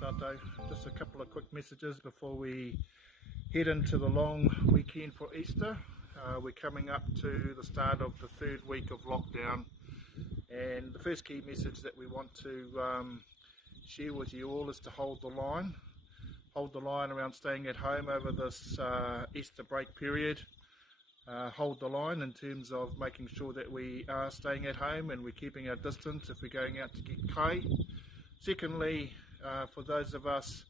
Tātou. Just a couple of quick messages before we head into the long weekend for Easter. We're coming up to the start of the third week of lockdown, and the first key message that we want to share with you all is to hold the line. Hold the line around staying at home over this Easter break period. Hold the line in terms of making sure that we are staying at home and we're keeping our distance if we're going out to get kai. Secondly, for those of us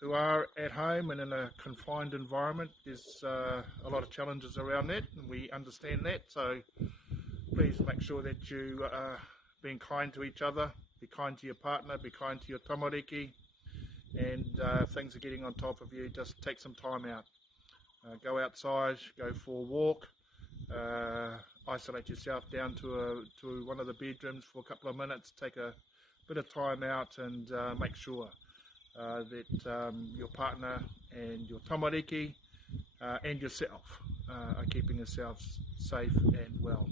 who are at home and in a confined environment, there's a lot of challenges around that, and we understand that, so please make sure that you are being kind to each other, be kind to your partner, be kind to your tamariki, and if things are getting on top of you, just take some time out. Go outside, go for a walk, isolate yourself down to one of the bedrooms for a couple of minutes, take a bit of time out, and make sure that your partner and your tamariki and yourself are keeping yourselves safe and well.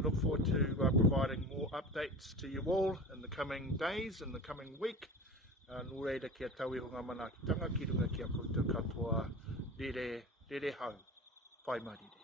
Look forward to providing more updates to you all in the coming days, in the coming week. Nō reira kia tau I honga mana ki tanga ki runga ki a koutou katoa, rere hau, whai marire.